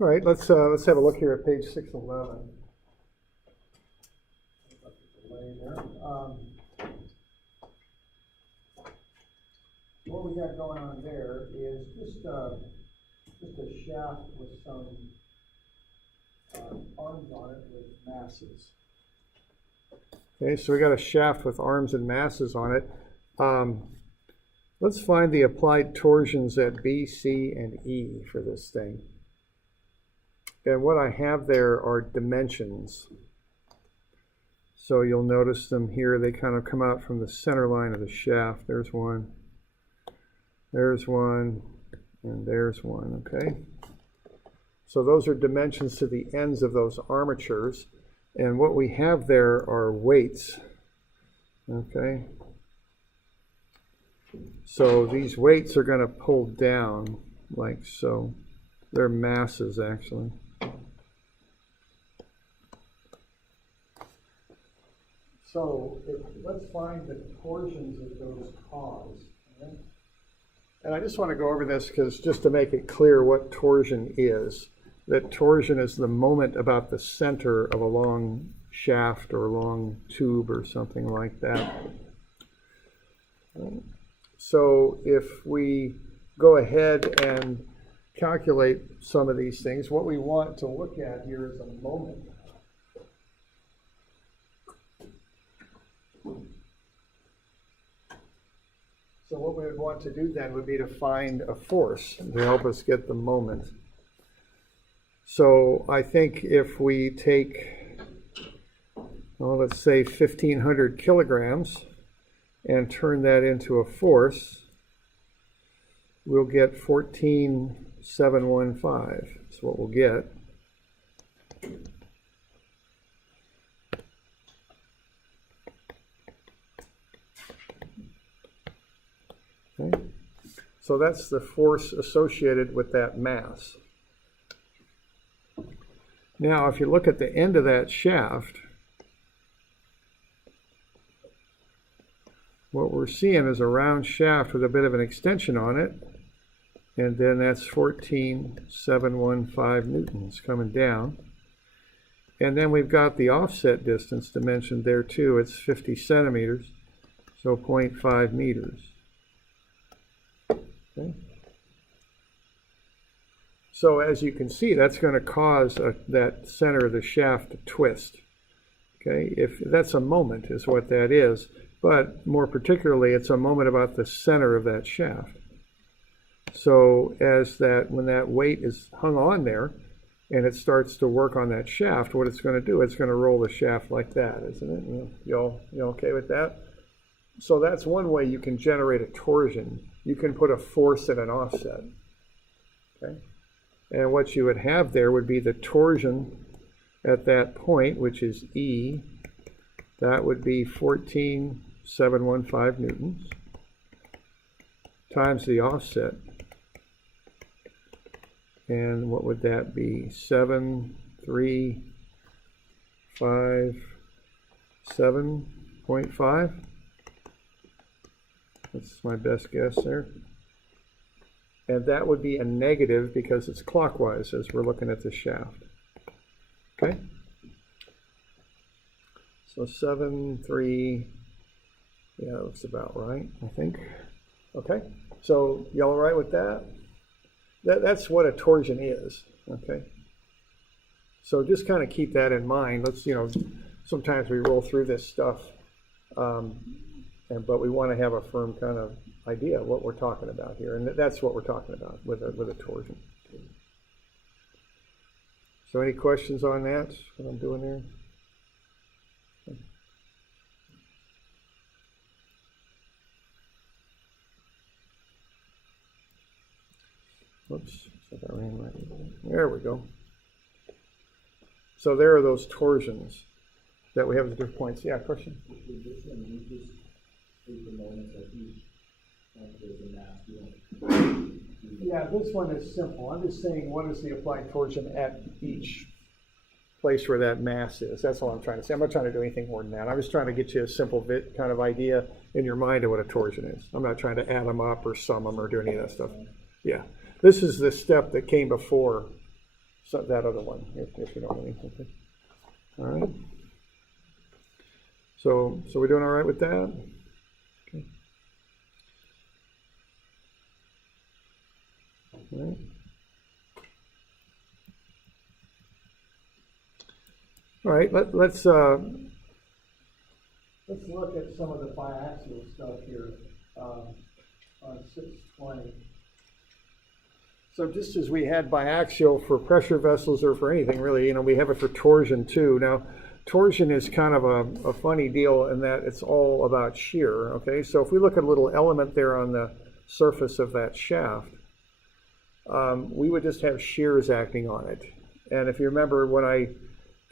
All right, let's have a look here at page 611. What we got going on there is just a shaft with some arms on it with masses. Okay, so we got a shaft with arms and masses on it. Let's find the applied torsions at B, C, and E for this thing. And what I have there are dimensions. So you'll notice them here. They kind of come out from the center line of the shaft. There's one, and there's one, okay? So those are dimensions to the ends of those armatures. And what we have there are weights, okay? So these weights are going to pull down like so. They're masses, actually. So let's find the torsions that those cause. Okay? And I just want to go over this because just to make it clear what torsion is. That torsion is the moment about the center of a long shaft or a long tube or something like that. So if we go ahead and calculate some of these things, what we want to look at here is a moment. So what we would want to do then would be to find a force to help us get the moment. So I think if we take, well, let's say 1,500 kilograms and turn that into a force, we'll get 14,715. That's what we'll get. Okay. So that's the force associated with that mass. Now, if you look at the end of that shaft, what we're seeing is a round shaft with a bit of an extension on it, and then that's 14,715 newtons coming down. And then we've got the offset distance dimensioned there too. It's 50 centimeters, so 0.5 meters. Okay. So as you can see, that's going to cause that center of the shaft to twist. Okay, if that's a moment is what that is, but more particularly, it's a moment about the center of that shaft. So when that weight is hung on there and it starts to work on that shaft, what it's going to do, it's going to roll the shaft like that, isn't it? You okay with that? So that's one way you can generate a torsion. You can put a force and an offset. Okay. And what you would have there would be the torsion at that point, which is E. That would be 14,715 newtons times the offset. And what would that be? 7,357.5. That's my best guess there. And that would be a negative because it's clockwise as we're looking at the shaft. Okay? So 7,3, yeah, that looks about right, I think. Okay? So you all right with that? That's what a torsion is. Okay? So just kind of keep that in mind. Let's, sometimes we roll through this stuff, but we want to have a firm kind of idea of what we're talking about here, and that's what we're talking about with a torsion. So any questions on that, what I'm doing there? Whoops, that ran right. There we go. So there are those torsions that we have at different points. Yeah, question? Yeah, this one is simple. I'm just saying what is the applied torsion at each place where that mass is. That's all I'm trying to say. I'm not trying to do anything more than that. I'm just trying to get you a simple kind of idea in your mind of what a torsion is. I'm not trying to add them up or sum them or do any of that stuff. Yeah. This is the step that came before So that other one, if you know what I mean. Okay. All right. So we're doing all right with that? Okay. All right. All right, let's look at some of the biaxial stuff here on 620. So just as we had biaxial for pressure vessels or for anything really, we have it for torsion too. Now, torsion is kind of a funny deal in that it's all about shear, okay? So if we look at a little element there on the surface of that shaft, we would just have shears acting on it. And if you remember when I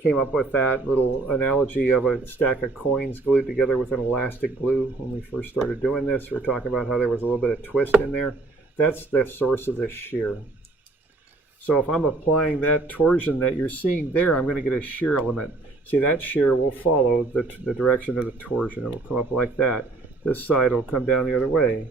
came up with that little analogy of a stack of coins glued together with an elastic glue when we first started doing this, we were talking about how there was a little bit of twist in there. That's the source of this shear. So if I'm applying that torsion that you're seeing there, I'm going to get a shear element. See, that shear will follow the direction of the torsion. It will come up like that. This side will come down the other way.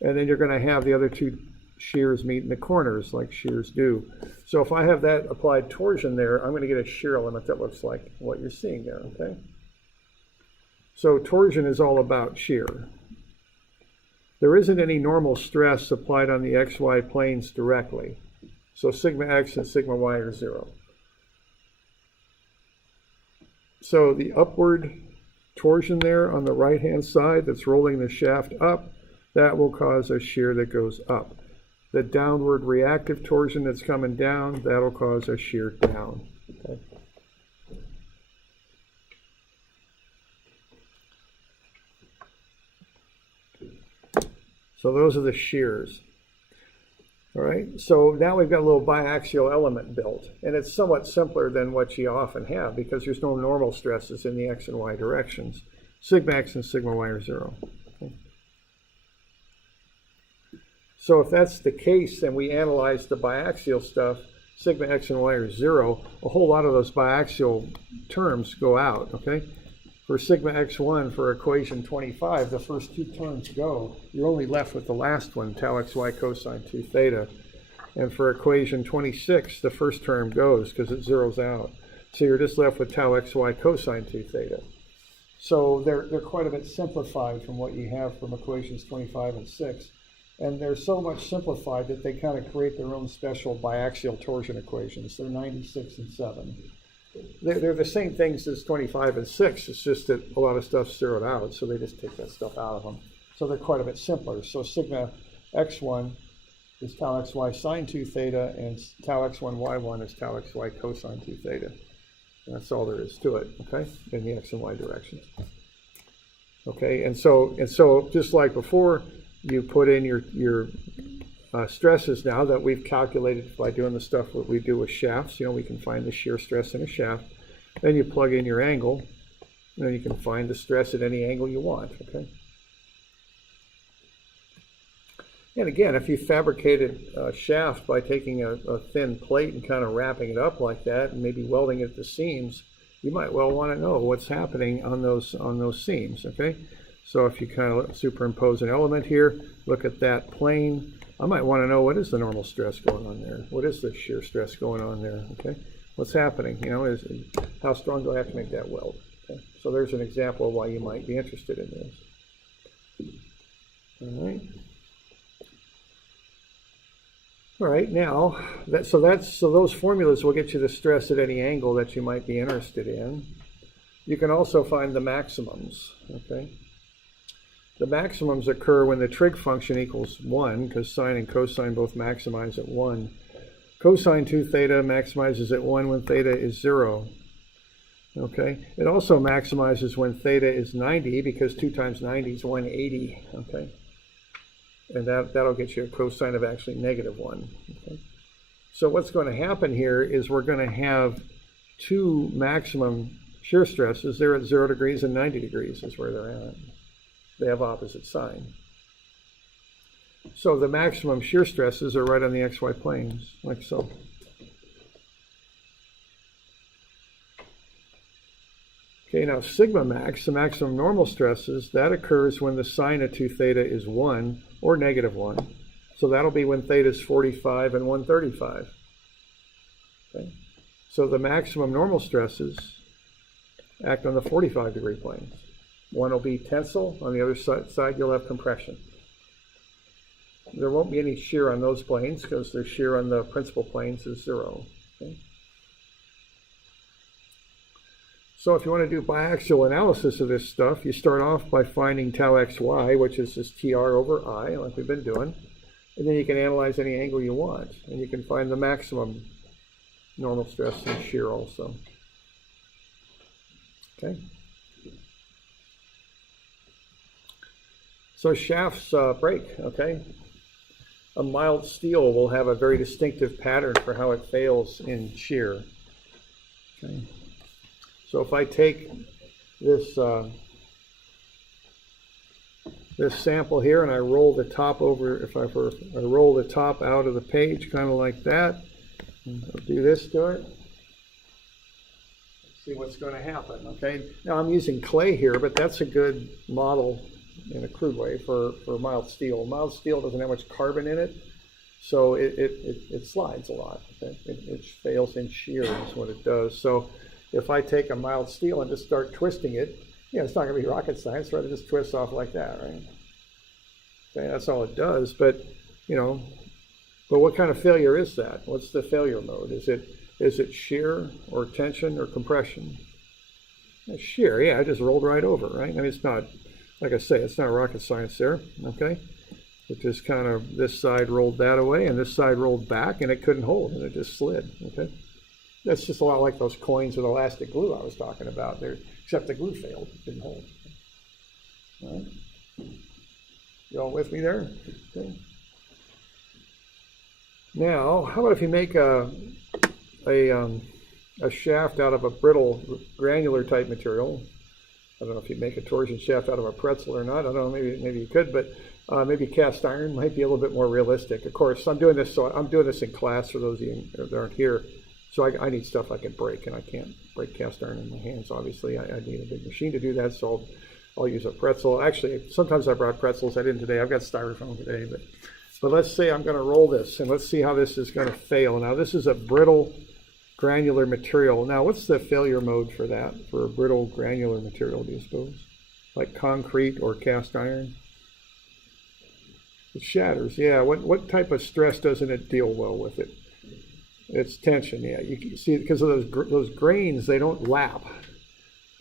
And then you're going to have the other two shears meet in the corners like shears do. So if I have that applied torsion there, I'm going to get a shear element that looks like what you're seeing there, okay? So torsion is all about shear. There isn't any normal stress applied on the XY planes directly. So sigma x and sigma y are 0. So the upward torsion there on the right-hand side that's rolling the shaft up, that will cause a shear that goes up. The downward reactive torsion that's coming down, that'll cause a shear down. Okay. So those are the shears. All right, so now we've got a little biaxial element built, and it's somewhat simpler than what you often have because there's no normal stresses in the x and y directions. Sigma x and sigma y are 0. Okay. So if that's the case and we analyze the biaxial stuff, sigma x and y are 0, a whole lot of those biaxial terms go out, okay? For sigma x1 for equation 25, the first two terms go. You're only left with the last one, tau xy cosine 2 theta. And for equation 26, the first term goes because it zeroes out. So you're just left with tau xy cosine 2 theta. So they're quite a bit simplified from what you have from equations 25 and 6. And they're so much simplified that they kind of create their own special biaxial torsion equations. They're 96 and 7. They're the same things as 25 and 6. It's just that a lot of stuff's zeroed out, so they just take that stuff out of them. So they're quite a bit simpler. So sigma x1 is tau xy sine 2 theta, and tau x1 y1 is tau xy cosine 2 theta. And that's all there is to it, okay, in the x and y directions. Okay, and so just like before, you put in your stresses now that we've calculated by doing the stuff that we do with shafts. We can find the shear stress in a shaft. Then you plug in your angle, and then you can find the stress at any angle you want, okay? And again, if you fabricated a shaft by taking a thin plate and kind of wrapping it up like that and maybe welding it at the seams, you might well want to know what's happening on those seams, okay? So if you kind of superimpose an element here, look at that plane, I might want to know what is the normal stress going on there? What is the shear stress going on there? Okay, what's happening? How strong do I have to make that weld? Okay? So there's an example of why you might be interested in this. All right. All right. Now, so those formulas will get you the stress at any angle that you might be interested in. You can also find the maximums. Okay. The maximums occur when the trig function equals 1, because sine and cosine both maximize at 1. Cosine 2 theta maximizes at 1 when theta is 0. Okay. It also maximizes when theta is 90, because 2 times 90 is 180. Okay. And that'll get you a cosine of actually -1. Okay. So what's going to happen here is we're going to have two maximum shear stresses. They're at 0 degrees and 90 degrees is where they're at. They have opposite sign. So the maximum shear stresses are right on the XY planes, like so. Okay, now sigma max, the maximum normal stresses, that occurs when the sine of 2 theta is 1 or -1. So that'll be when theta is 45 and 135. Okay. So the maximum normal stresses act on the 45-degree planes. One will be tensile, on the other side you'll have compression. There won't be any shear on those planes because their shear on the principal planes is 0. Okay? So if you want to do biaxial analysis of this stuff, you start off by finding tau xy, which is this TR over I, like we've been doing. And then you can analyze any angle you want. And you can find the maximum normal stress and shear also. Okay? So shafts break, okay? A mild steel will have a very distinctive pattern for how it fails in shear. Okay? So if I take this this sample here and I roll the top over, if I roll the top out of the page, kind of like that, and I'll do this to it. See what's going to happen. Okay. Now I'm using clay here, but that's a good model in a crude way for mild steel. Mild steel doesn't have much carbon in it, so it slides a lot. Okay? It fails in shear is what it does. So if I take a mild steel and just start twisting it, it's not going to be rocket science, right? It just twists off like that, right? Okay, that's all it does. But but what kind of failure is that? What's the failure mode? Is it shear or tension or compression? It's shear, yeah. I just rolled right over, right? I mean, it's not, like I say, it's not rocket science there. Okay, it just kind of, this side rolled that away and this side rolled back, and it couldn't hold, and it just slid. Okay. That's just a lot like those coins with elastic glue I was talking about there, except the glue failed, it didn't hold. All right. You all with me there? Okay. Now, how about if you make a shaft out of a brittle granular type material? I don't know if you'd make a torsion shaft out of a pretzel or not. I don't know, maybe you could, but maybe cast iron might be a little bit more realistic. Of course, I'm doing this in class for those of you that aren't here. So I need stuff I can break, and I can't break cast iron in my hands, obviously. I need a big machine to do that, so I'll use a pretzel. Actually, sometimes I brought pretzels. I didn't today. I've got styrofoam today. But let's say I'm going to roll this, and let's see how this is going to fail. Now, this is a brittle granular material. Now, what's the failure mode for that, for a brittle granular material, do you suppose? Like concrete or cast iron? It shatters, yeah. What type of stress doesn't it deal well with it? It's tension, yeah. You can see, because of those grains, they don't lap.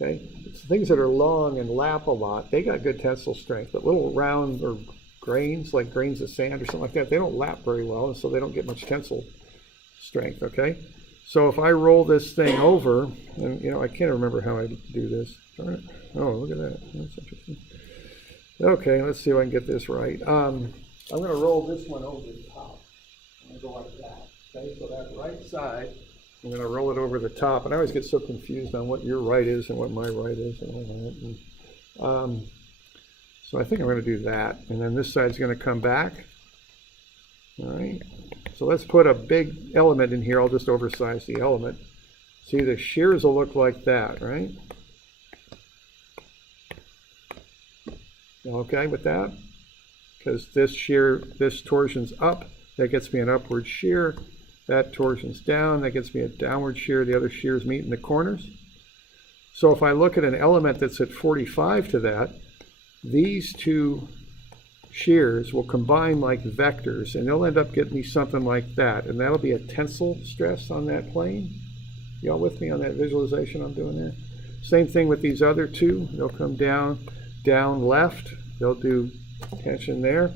Okay, it's things that are long and lap a lot. They got good tensile strength, but little round or grains, like grains of sand or something like that, they don't lap very well, and so they don't get much tensile strength. Okay, so if I roll this thing over, and I can't remember how I do this. Darn it! Oh, look at that. That's interesting. Okay, let's see if I can get this right. I'm going to roll this one over the top. I'm going to go like that. Okay, so that right side, I'm going to roll it over the top. And I always get so confused on what your right is and what my right is and all that. So I think I'm going to do that. And then this side's going to come back. All right. So let's put a big element in here. I'll just oversize the element. See, the shears will look like that, right? Okay with that? Because this torsion's up. That gets me an upward shear. That torsion's down, that gets me a downward shear. The other shears meet in the corners. So if I look at an element that's at 45 to that, these two shears will combine like vectors, and they'll end up getting me something like that. And that'll be a tensile stress on that plane. Y'all with me on that visualization I'm doing there? Same thing with these other two. They'll come down, down left. They'll do tension there.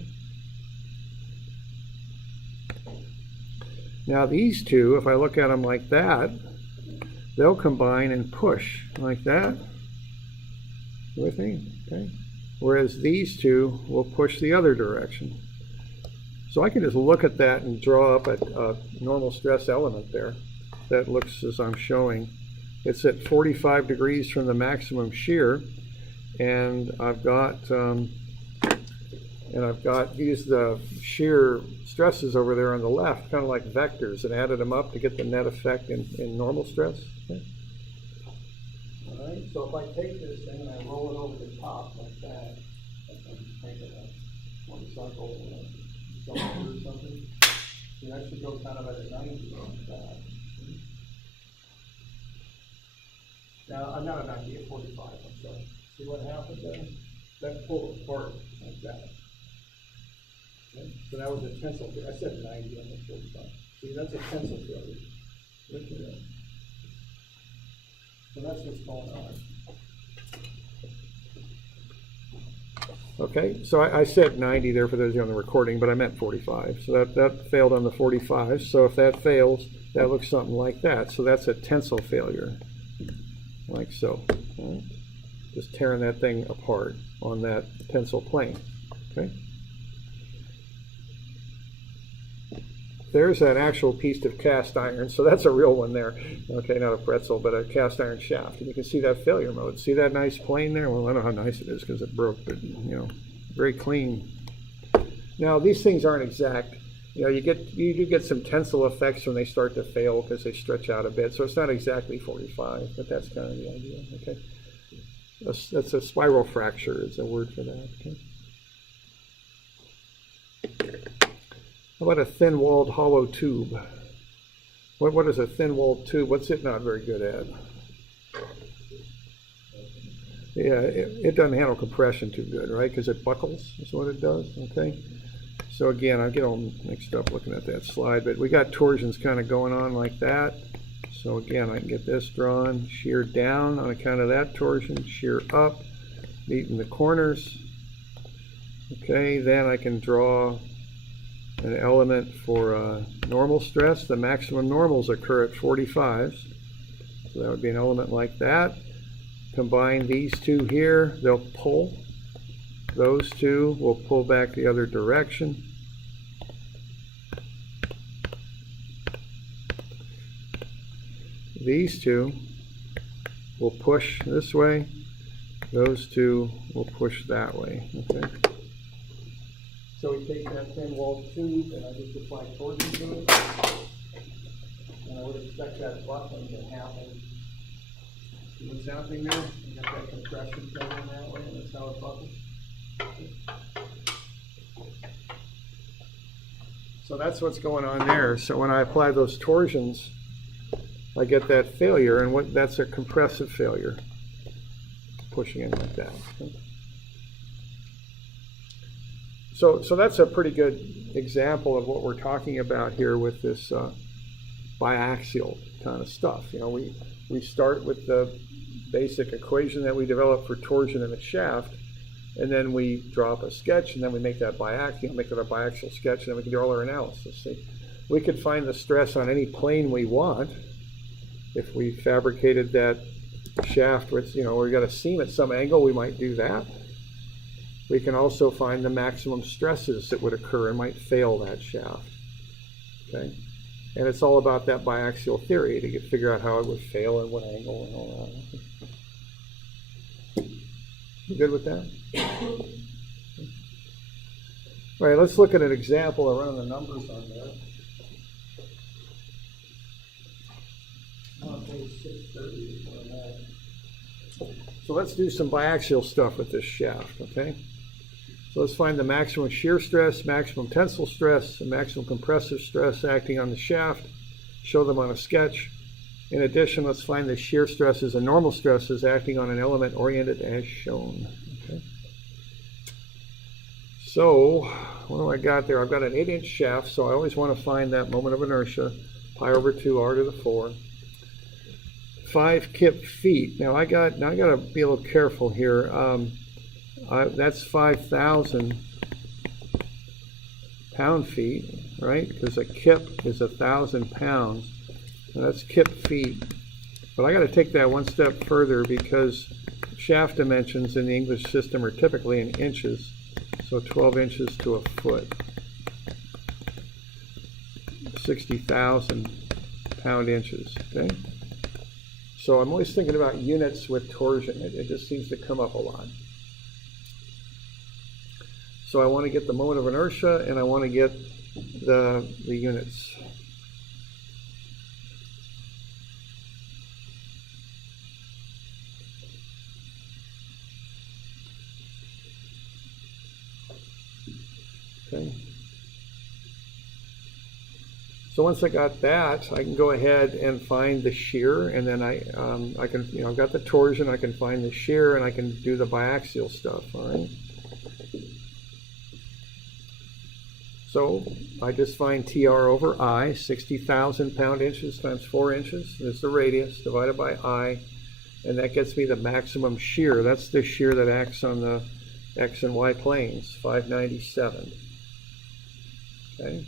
Now these two, if I look at them like that, they'll combine and push like that. You with me? Okay. Whereas these two will push the other direction. So I can just look at that and draw up a normal stress element there that looks as I'm showing. It's at 45 degrees from the maximum shear, and I've got used the shear stresses over there on the left, kind of like vectors, and added them up to get the net effect in normal stress. Okay. All right, so if I take this thing and I roll it over the top like that, I can make it a horizontal cylinder or something. You actually go kind of at a 90 like that. Now, I'm not at 90, at 45, I'm sorry. See what happened there? That pulled apart like that. Okay? So that was a tensile failure. I said 90 on the 45. See, that's a tensile failure. Look at that. So that's what's going on. Okay, so I said 90 there for those of you on the recording, but I meant 45. So that failed on the 45. So if that fails, that looks something like that. So that's a tensile failure, like so. Right? Just tearing that thing apart on that tensile plane. Okay. There's an actual piece of cast iron, so that's a real one there. Okay, not a pretzel, but a cast iron shaft. And you can see that failure mode. See that nice plane there? Well, I don't know how nice it is because it broke, but you know, very clean. Now these things aren't exact. You know, you do get some tensile effects when they start to fail because they stretch out a bit. So it's not exactly 45, but that's kind of the idea. Okay, that's a spiral fracture is a word for that. Okay. How about a thin-walled hollow tube? What is a thin-walled tube? What's it not very good at? Yeah, it doesn't handle compression too good, right? Because it buckles is what it does, okay? So again, I get all mixed up looking at that slide, but we got torsions kind of going on like that. So again, I can get this drawn, shear down on account of that torsion, shear up, meeting the corners. Okay, then I can draw an element for normal stress. The maximum normals occur at 45s. So that would be an element like that. Combine these two here, they'll pull. Those two will pull back the other direction. These two will push this way. Those two will push that way. Okay. So we take that thin-walled tube and I just apply torsion to it. And I would expect that buckling to happen. See what's happening there? You got that compression going that way, and that's how it buckles. So that's what's going on there. So when I apply those torsions, I get that failure, and that's a compressive failure. Pushing in like that. Okay. So that's a pretty good example of what we're talking about here with this biaxial kind of stuff. You know, we start with the basic equation that we developed for torsion in the shaft, and then we draw up a sketch, and then we make that biaxial, make it a biaxial sketch, and then we can do all our analysis. See, we could find the stress on any plane we want if we fabricated that shaft with, you know, we got a seam at some angle, we might do that. We can also find the maximum stresses that would occur and might fail that shaft. Okay, and it's all about that biaxial theory to figure out how it would fail and what angle and all that. You good with that? All right, let's look at an example of running the numbers on there. On page 630 on that. So let's do some biaxial stuff with this shaft, okay? So let's find the maximum shear stress, maximum tensile stress, and maximum compressive stress acting on the shaft. Show them on a sketch. In addition, let's find the shear stresses and normal stresses acting on an element oriented as shown. Okay. So what do I got there? I've got an 8-inch shaft, so I always want to find that moment of inertia, pi over 2 r to the 4. 5 kip feet. Now I got to be a little careful here. That's 5,000 pound-feet, right? Because a kip is 1,000 pounds. Now that's kip feet. But I got to take that one step further because shaft dimensions in the English system are typically in inches. So 12 inches to a foot. 60,000 pound inches, okay? So I'm always thinking about units with torsion. It just seems to come up a lot. So I want to get the moment of inertia and I want to get the units. Okay. So once I got that, I can go ahead and find the shear, and then I can, I've got the torsion, I can find the shear, and I can do the biaxial stuff, all right? So I just find TR over I, 60,000 pound-inches times 4 inches. That's the radius divided by I, and that gets me the maximum shear. That's the shear that acts on the X and Y planes, 597. Okay.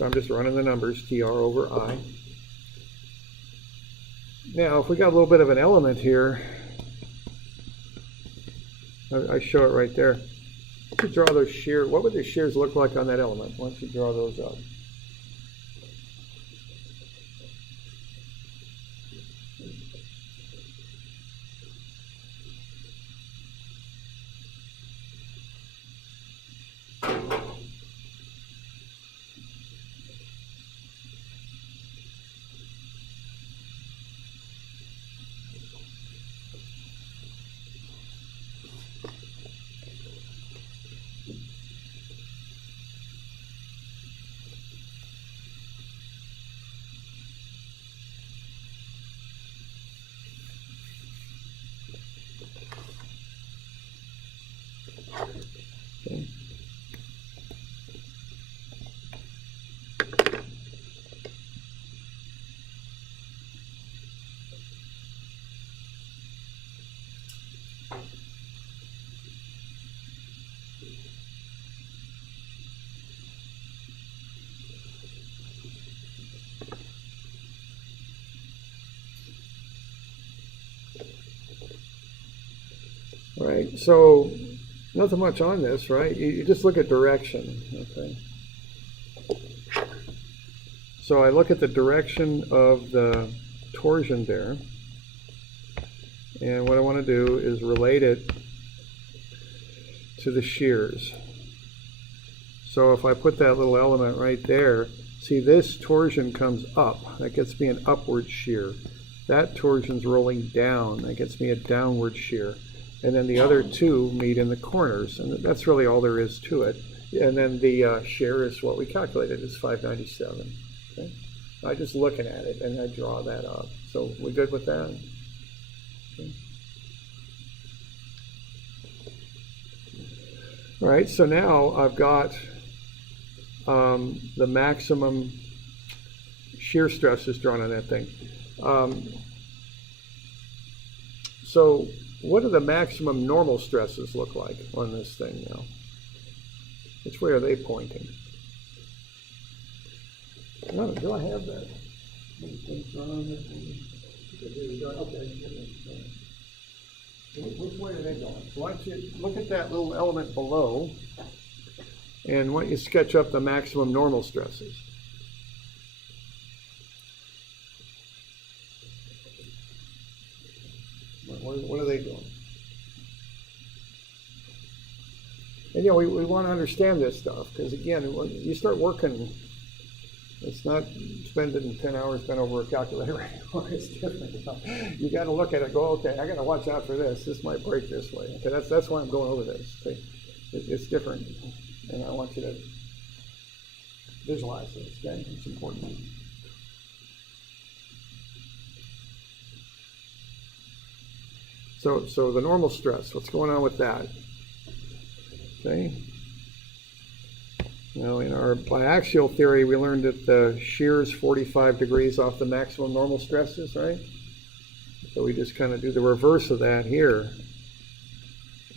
I'm just running the numbers, TR over I. Now, if we got a little bit of an element here, I show it right there. If you draw those shears, what would the shears look like on that element once you draw those up? Okay. All right, so nothing much on this, right? You just look at direction, okay? So I look at the direction of the torsion there, and what I want to do is relate it to the shears. So if I put that little element right there, see this torsion comes up, that gets me an upward shear. That torsion's rolling down, that gets me a downward shear. And then the other two meet in the corners, and that's really all there is to it. And then the shear is what we calculated, is 597. Okay? I'm just looking at it, and I draw that up. So we good with that? Okay. All right, so now I've got the maximum shear stresses drawn on that thing. So what do the maximum normal stresses look like on this thing now? Which way are they pointing? No, do I have that? Okay. Which way are they going? So why don't you look at that little element below, and why don't you sketch up the maximum normal stresses? What are they doing? And we want to understand this stuff, because again, when you start working, it's not spending 10 hours bent over a calculator anymore. It's different. You got to look at it, go, okay, I got to watch out for this. This might break this way. Okay, that's why I'm going over this. See, it's different, and I want you to visualize this. Okay, it's important. So the normal stress, what's going on with that? Okay. Now in our biaxial theory, we learned that the shear is 45 degrees off the maximum normal stresses, right? So we just kind of do the reverse of that here.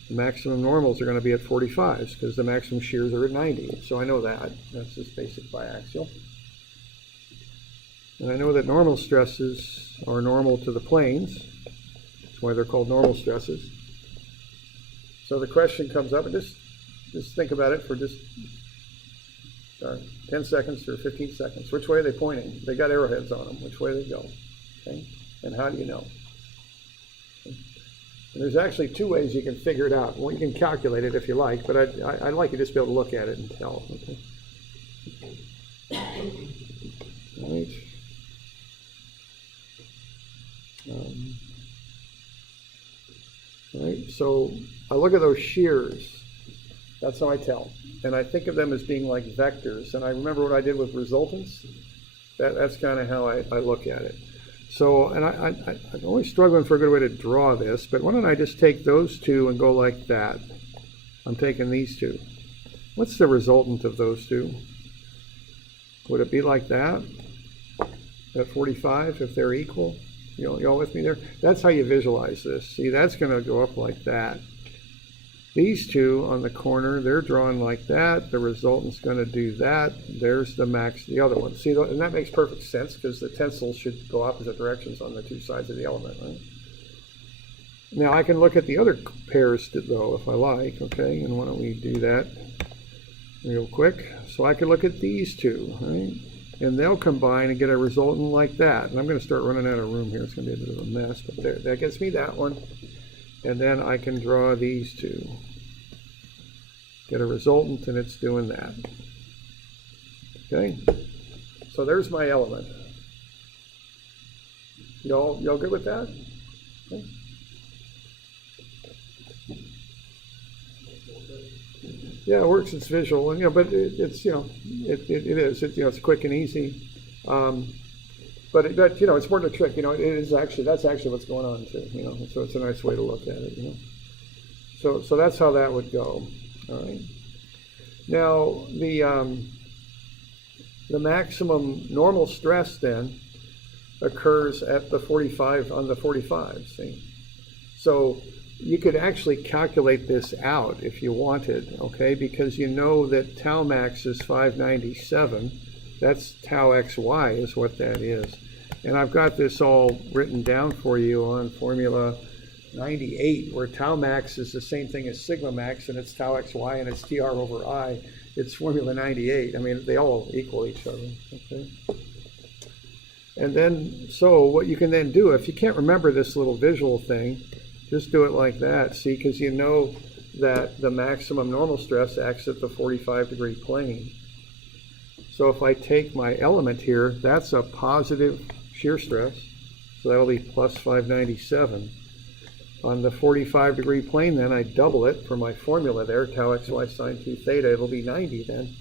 The maximum normals are going to be at 45s because the maximum shears are at 90. So I know that. That's just basic biaxial. And I know that normal stresses are normal to the planes. That's why they're called normal stresses. So the question comes up, and just think about it for just 10 seconds or 15 seconds. Which way are they pointing? They got arrowheads on them. Which way do they go? Okay? And how do you know? Okay. And there's actually two ways you can figure it out. Well, you can calculate it if you like, but I'd like you to just be able to look at it and tell. Okay? All right. All right, so I look at those shears. That's how I tell. And I think of them as being like vectors. And I remember what I did with resultants. That's kind of how I look at it. So, and I'm always struggling for a good way to draw this, but why don't I just take those two and go like that? I'm taking these two. What's the resultant of those two? Would it be like that? At 45, if they're equal? You all with me there? That's how you visualize this. See, that's going to go up like that. These two on the corner, they're drawn like that. The resultant's going to do that. There's the max, the other one. See, and that makes perfect sense because the tensile should go opposite directions on the two sides of the element, right? Now I can look at the other pairs though, if I like, okay? And why don't we do that real quick? So I can look at these two, right? And they'll combine and get a resultant like that. And I'm going to start running out of room here. It's going to be a bit of a mess, but there, that gets me that one. And then I can draw these two. Get a resultant, and it's doing that. Okay? So there's my element. Y'all good with that? Okay. Yeah, it works. It's visual, and but it's it is. It's quick and easy. But it's more than a trick. It is actually that's actually what's going on too. So it's a nice way to look at it. So that's how that would go. All right. Now the maximum normal stress then occurs at the 45 on the 45. See, so you could actually calculate this out if you wanted, okay? Because you know that tau max is 597. That's tau xy is what that is. And I've got this all written down for you on formula 98, where tau max is the same thing as sigma max, and it's tau xy, and it's tr over I. It's formula 98. I mean, they all equal each other, okay? And then, so what you can then do, if you can't remember this little visual thing, just do it like that, see, because you know that the maximum normal stress acts at the 45-degree plane. So if I take my element here, that's a positive shear stress, so that'll be plus 597. On the 45-degree plane then, I double it for my formula there, tau xy sine 2 theta, it'll be 90 then.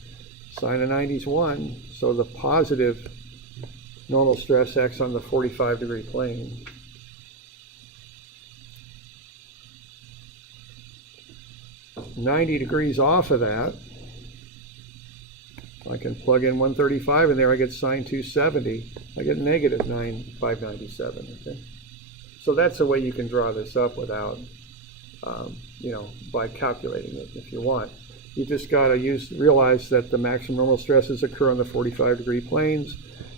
Sine of 90 is 1, so the positive normal stress acts on the 45-degree plane. $90 degrees off of that, I can plug in 135 in there, I get sine 270. I get negative 597, okay? So that's the way you can draw this up without, by calculating it if you want. You just got to realize that the maximum normal stresses occur on the 45-degree planes,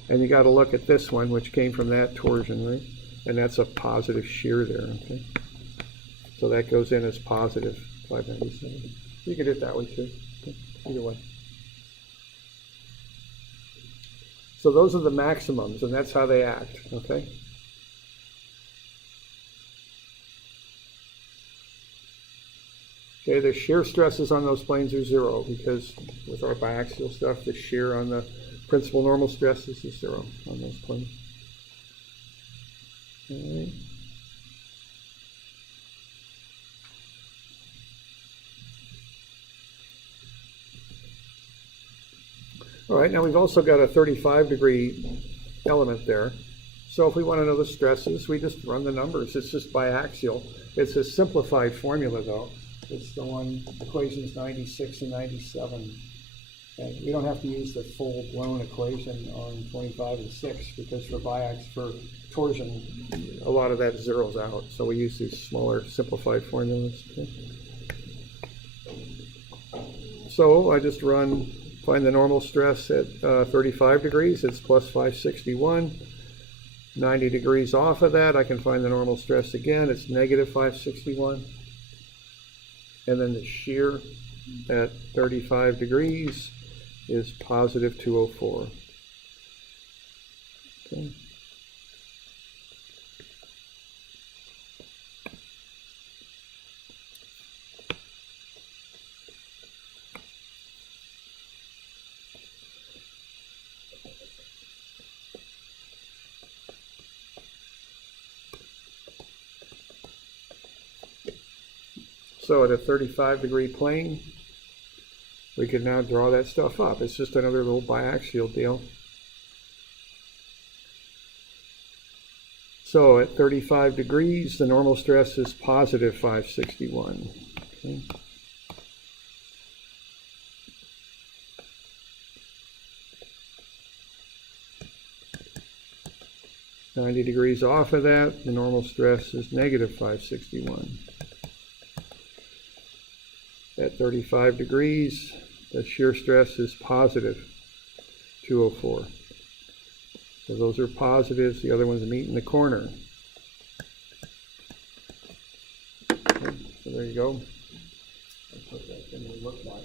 and you got to look at this one, which came from that torsion, right? And that's a positive shear there, okay? So that goes in as positive 597. You can do it that way too, okay? Either way. So those are the maximums, and that's how they act, okay? Okay, the shear stresses on those planes are 0 because with our biaxial stuff, the shear on the principal normal stresses is 0 on those planes. All right. All right, now we've also got a 35-degree element there. So if we want to know the stresses, we just run the numbers. It's just biaxial. It's a simplified formula, though. It's the one, equations 96 and 97. And we don't have to use the full-blown equation on 25 and 6 because for torsion, a lot of that zeroes out. So we use these smaller, simplified formulas. Okay. So I just find the normal stress at 35 degrees. It's plus 561. 90 degrees off of that, I can find the normal stress again. It's negative 561. And then the shear at 35 degrees is positive 204. Okay. So at a 35-degree plane, we can now draw that stuff up. It's just another little biaxial deal. So at 35 degrees, the normal stress is positive 561. Okay. "90 degrees off of that, the normal stress is negative 561. At 35 degrees, the shear stress is positive 204. So those are positives, the other ones meet in the corner. Okay, so there you go. That's what that thing would look like.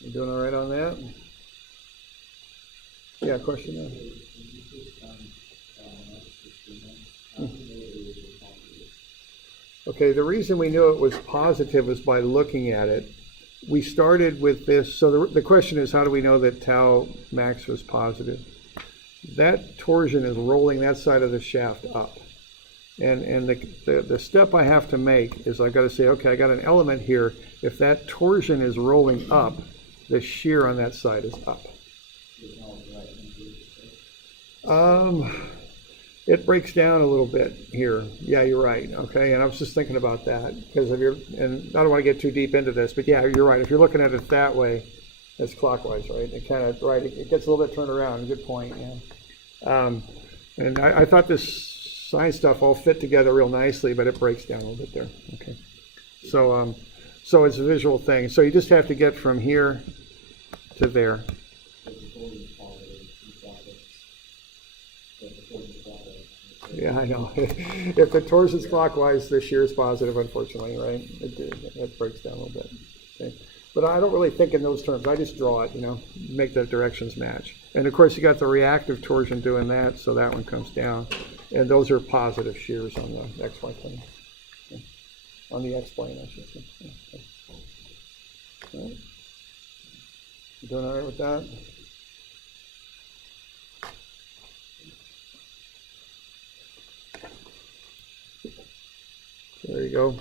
You doing all right on that? Yeah, question there? Okay, the reason we knew it was positive was by looking at it. We started with this, so the question is, how do we know that tau max was positive? That torsion is rolling that side of the shaft up. And the step I have to make is I've got to say, okay, I got an element here. If that torsion is rolling up, the shear on that side is up. It breaks down a little bit here. Yeah, you're right. Okay, and I was just thinking about that because of your, and I don't want to get too deep into this, but yeah, you're right. If you're looking at it that way, that's clockwise, right? It kind of, right, it gets a little bit turned around. Good point, yeah. And I thought this science stuff all fit together real nicely, but it breaks down a little bit there. Okay, so so it's a visual thing. So you just have to get from here to there. Yeah, I know. If the torsion's clockwise, the shear is positive, unfortunately, right? It breaks down a little bit. Okay. But I don't really think in those terms. I just draw it, you know, make the directions match. And of course, you got the reactive torsion doing that, so that one comes down. And those are positive shears on the XY plane. Okay. On the X plane, I should say. Okay. All right. You doing all right with that? There you go.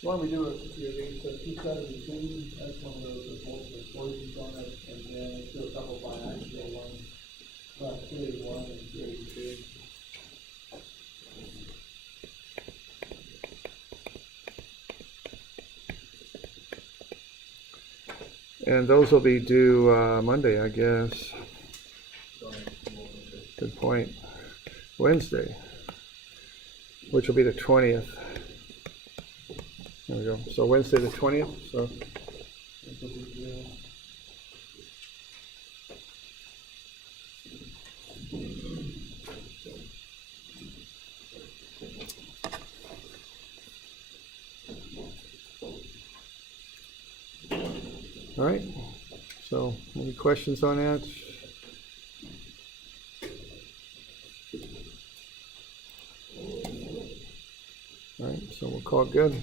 Why don't we do a few of these? So 272, that's one of those with multiple torsions on it, and then let's do a couple biaxial ones. 281 and 282. And those will be due Monday, I guess. Good point. Wednesday, which will be the 20th. There we go. So Wednesday the 20th. So all right. So any questions on that? All right. So we'll call it good.